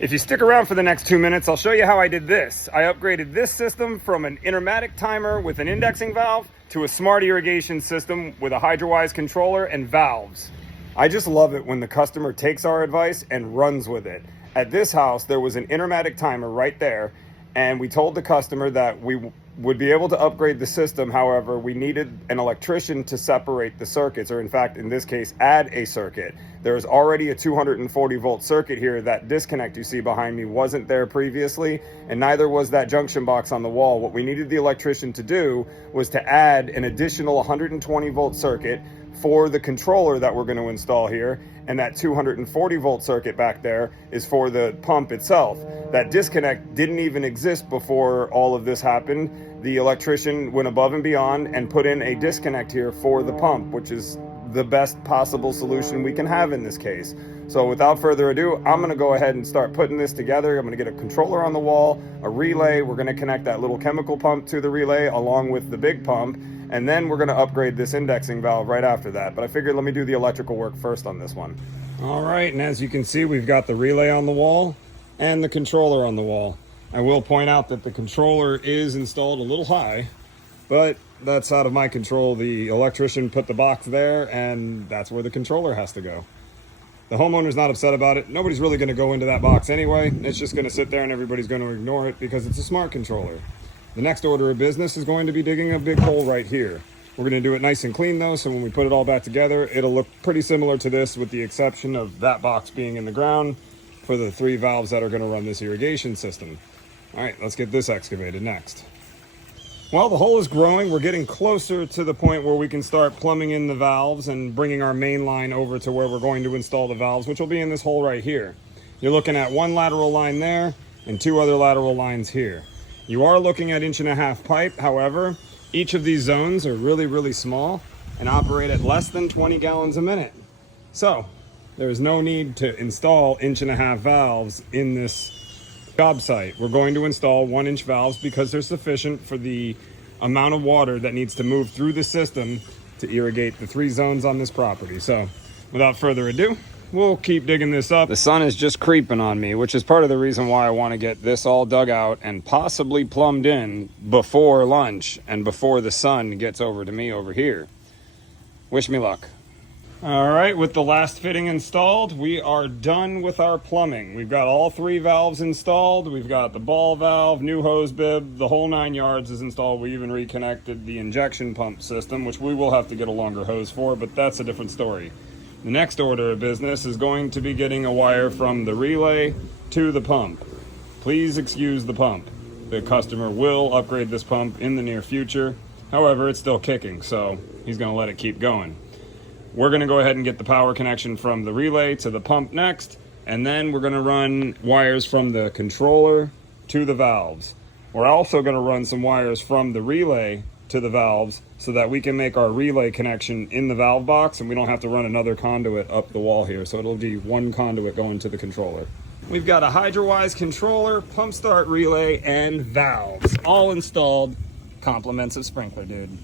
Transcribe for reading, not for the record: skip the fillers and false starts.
If you stick around for the next 2 minutes, I'll show you how I did this. I upgraded this system from an Intermatic timer with an indexing valve to a smart irrigation system with a Hydrawise controller and valves. I just love it when the customer takes our advice and runs with it. At this house, there was an Intermatic timer right there, and we told the customer that we would be able to upgrade the system. However, we needed an electrician to separate the circuits, or in fact, in this case, add a circuit. There is already a 240 volt circuit here. That disconnect you see behind me wasn't there previously, and neither was that junction box on the wall. What we needed the electrician to do was to add an additional 120 volt circuit for the controller that we're going to install here, and that 240 volt circuit back there is for the pump itself. That disconnect didn't even exist before all of this happened. The electrician went above and beyond and put in a disconnect here for the pump, which is the best possible solution we can have in this case. So without further ado, I'm going to go ahead and start putting this together. I'm going to get a controller on the wall, a relay. We're going to connect that little chemical pump to the relay along with the big pump, and then we're going to upgrade this indexing valve right after that. But I figured let me do the electrical work first on this one. All right, and as you can see, we've got the relay on the wall and the controller on the wall. I will point out that the controller is installed a little high, but that's out of my control. The electrician put the box there, and that's where the controller has to go. The homeowner's not upset about it. Nobody's really going to go into that box anyway. It's just going to sit there and everybody's going to ignore it because it's a smart controller. The next order of business is going to be digging a big hole right here. We're going to do it nice and clean though, so when we put it all back together, it'll look pretty similar to this, with the exception of that box being in the ground for the 3 valves that are going to run this irrigation system. All right, let's get this excavated next. While the hole is growing, we're getting closer to the point where we can start plumbing in the valves and bringing our main line over to where we're going to install the valves, which will be in this hole right here. You're looking at 1 lateral line there and 2 other lateral lines here. You are looking at 1.5-inch pipe. However, each of these zones are really small and operate at less than 20 gallons a minute. So there is no need to install 1.5-inch valves in this job site. We're going to install 1-inch valves because they're sufficient for the amount of water that needs to move through the system to irrigate the 3 zones on this property. So without further ado, we'll keep digging this up. The sun is just creeping on me, which is part of the reason why I want to get this all dug out and possibly plumbed in before lunch and before the sun gets over to me over here. Wish me luck. All right, with the last fitting installed, we are done with our plumbing. We've got all 3 valves installed. We've got the ball valve, new hose bib, the whole 9 yards is installed. We even reconnected the injection pump system, which we will have to get a longer hose for, but that's a different story. The next order of business is going to be getting a wire from the relay to the pump. Please excuse the pump. The customer will upgrade this pump in the near future. However, it's still kicking, so he's going to let it keep going. We're going to go ahead and get the power connection from the relay to the pump next, and then we're going to run wires from the controller to the valves. We're also going to run some wires from the relay to the valves so that we can make our relay connection in the valve box and we don't have to run another conduit up the wall here. So it'll be 1 conduit going to the controller. We've got a Hydrawise controller, pump start relay, and valves all installed. Compliments of Sprinkler Dude.